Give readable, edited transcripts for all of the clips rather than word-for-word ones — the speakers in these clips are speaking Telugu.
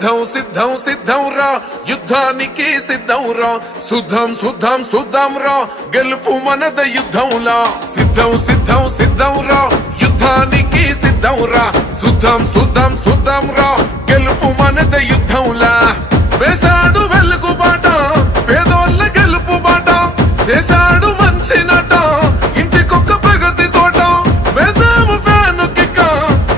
సిద్ధం సిద్ధం సిద్ధం రా యుద్ధానికి సిద్ధం రా సుద్ధం సుద్ధం సుద్ధం రా గెలుపు మనద యుద్ధంలా సిద్ధం సిద్ధం సిద్ధం రా యుద్ధానికి సిద్ధం రా సుద్ధం సుద్ధం సుద్ధం రా గెలుపు మనద యుద్ధంలా వేసాడు వెలుగు బాట పేదోళ్ళ గెలుపు బాట చేశాడు మంచి నట ఇంటికొక్క ప్రగతి తోట వేదాము ఫ్యాను కిక్క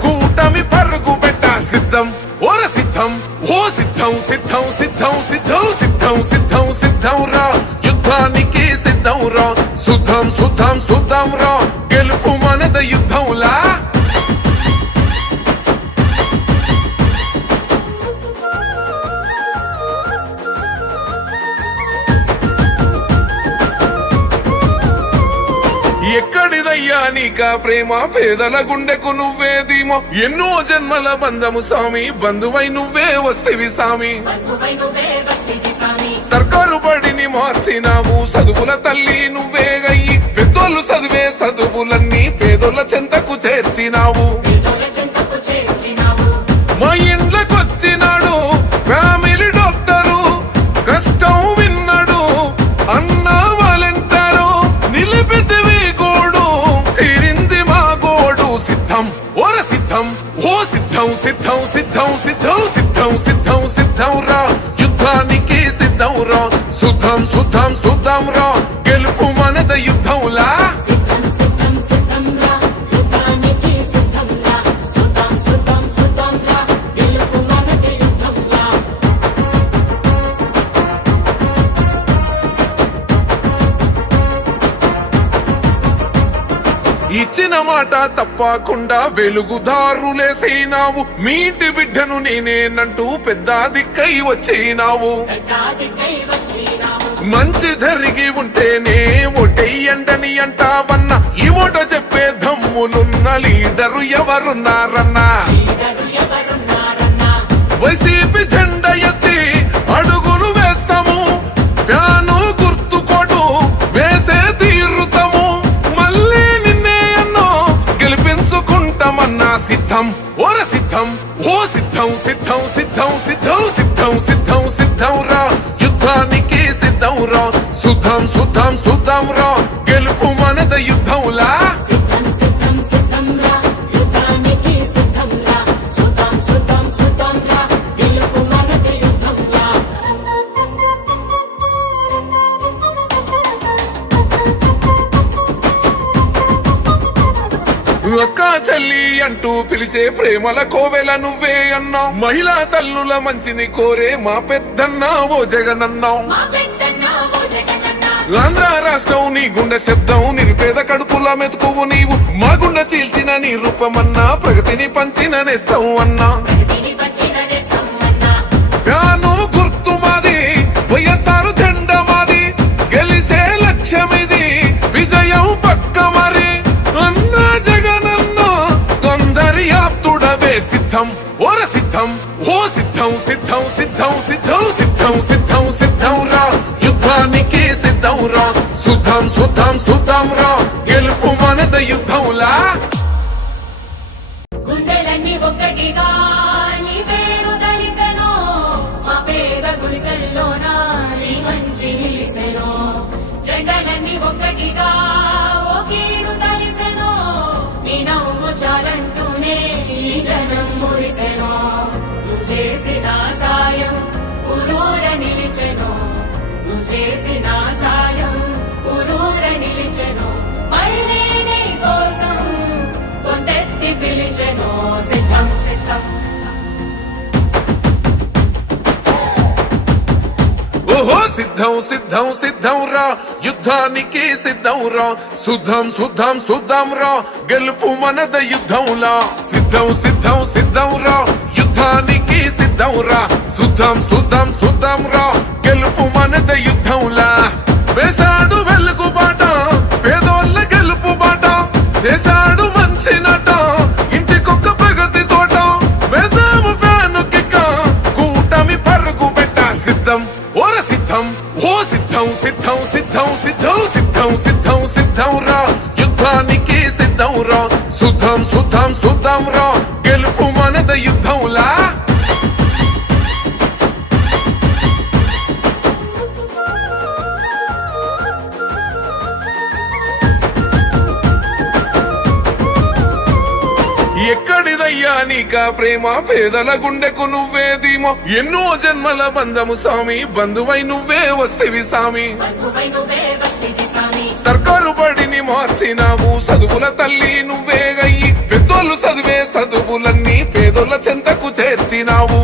కూటమి పరుగు పెట్ట సిద్ధం ఓర సిద్ధం ఓ సిద్ధం సిద్ధం సిద్ధం సిద్ధం సిద్ధం సిద్ధం సిద్ధం రా యుద్ధానికి సిద్ధం రా సుద్ధం సుద్ధం సుద్ధం రా గెలుపు మనద యుద్ధంలా ఎక్కడిదయ్యా నీకా ప్రేమ పేదల గుండెకు నువ్వే ధీమో ఎన్నో జన్మల బంధము స్వామి బంధువై నువ్వే వస్తేవి స్వామి సర్కారు బడిని మార్చినావు చదువుల తల్లి నువ్వే గయ్యి పెద్దోళ్ళు చదివే చదువులన్నీ పేదోళ్ళ చెంతకు చేర్చినావు మా ఇండ్లకొచ్చినాడు ఫ్యామిలీ డాక్టరు కష్టం విన్నాడు అన్నా వాలంటారు నిలిపితివి గోడు తీరింది మా గోడు సిద్ధం ఓర సిద్ధం ఓ సిద్ధం సిద్ధం సిద్ధం సిద్ధం సిద్ధం సిద్ధం సిద్ధం రా యుద్ధానికి సిద్ధం రా సుద్ధం సుద్ధం సుద్ధం రా గెలుపు మనద యుద్ధంలా ఇచ్చిన మాట తప్పకుండా వెలుగుదారులేసినావు మీ ఇంటి బిడ్డను నేనేనంటూ పెద్ద దిక్కై వచ్చినావు మంచి జరిగి ఉంటేనే ఓటెయ్యండని అంటావన్నా ఈ ఓట చెప్పే దమ్ములున్న లీడరు ఎవరున్నారన్నా వైసీపీ జెండా ఎత్తి అడుగులు వేస్తాము ఫ్యాను గుర్తుకోటు వేసే తీరుతాము మళ్ళీ నిన్నే ఎన్నో గెలిపించుకుంటామన్నా సిద్ధం ఓర సిద్ధం ఓ సిద్ధం సిద్ధం సిద్ధం సిద్ధం సిద్ధం సిద్ధం సిద్ధం రా యుద్ధానికి సిద్ధం రా సుద్ధం సుద్ధం సుద్ధం రా గెలుపు మనద యుద్ధంలా అక్క చెల్లి అంటూ పిలిచే ప్రేమల కోవెల నువ్వే అన్నావు మహిళా తల్లుల మంచిని కోరే మా పెద్దన్నా ఓ జగనన్నావు ఆంధ్ర రాష్ట్రం నీ గుండె శబ్దం నిరుపేద కడుపుల మెతుకువు నీవు మా గుండె చీల్చిన నీ రూపమన్నా ప్రగతిని పంచిన నేస్తావు అన్నా ఫ్యాను గుర్తు మాది వైఎస్ఆర్ జెండా మాది గెలిచే లక్ష్యమిది విజయం పక్క మరి అన్నా జగనన్నా కొందరియాప్తుడవే సిద్ధం ఓర సిద్ధం ఓ సిద్ధం సిద్ధం సిద్ధం సిద్ధం సిద్ధం సిద్ధం సిద్ధం రా యుద్ధానికి సిద్ధం రా సుద్ధం సుద్ధం సుద్ధం రా గెలుపు మనద యుద్ధంలా గుండెలన్నీ ఒక్కటిగా నీ పేరు దలిసెనో మా పేద గుడిసెల్లోన నీ మంచి నిలిసెనో జెండలన్నీ ఒక్కటిగా ఓ కీడు దలిసెనో నీ నవ్వు చాలంటూనే ఈ జనం మురిసెనో నువ్వు చేసిన సాయం ఊరూర నిలిచెనో నువ్వు చేసిన సాయం ఊరూర నిలిచెనో మళ్ళీ నీ కోసం కొందెత్తి పిలిచెనో సిద్ధం సిద్ధం ఓహో సిద్ధం సిద్ధం సిద్ధం రా యుద్ధానికి సిద్ధం రా సుద్ధం సుద్ధం సుద్ధం రా గెలుపు మనద యుద్ధంలా సిద్ధం సిద్ధం సిద్ధం రా యుద్ధానికి సిద్ధం రా సుద్ధం సుద్ధం సుద్ధం రా గెలుపు మనద యుద్ధంలా వేసాడు వెలుగు బాట పేదోళ్ళ గెలుపు బాట చేశాడు మంచి నట ఇంటికొక్క ప్రగతి తోట వేదాము ఫ్యాను కిక్క కూటమి పరుగు పెట్ట సిద్ధం ఓర సిద్ధం ఓ సిద్ధం సిద్ధం సిద్ధం సిద్ధం సిద్ధం సిద్ధం సిద్ధం రా యుద్ధానికి సిద్ధం రా సుద్ధం సుద్ధం సుద్ధం రా గెలుపు మనద యుద్ధంలా నీక ప్రేమ పేదల గుండెకు నువ్వే ధీమో ఎన్నో జన్మల బంధము స్వామి బంధువై నువ్వే వస్తేవి స్వామి బంధువై నువ్వే వస్తేవి స్వామి సర్కారు బడిని మార్చినావు చదువుల తల్లి నువ్వే గయ్యి పెద్దోళ్ళు చదివే చదువులన్నీ పేదోళ్ళ చెంతకు చేర్చినావు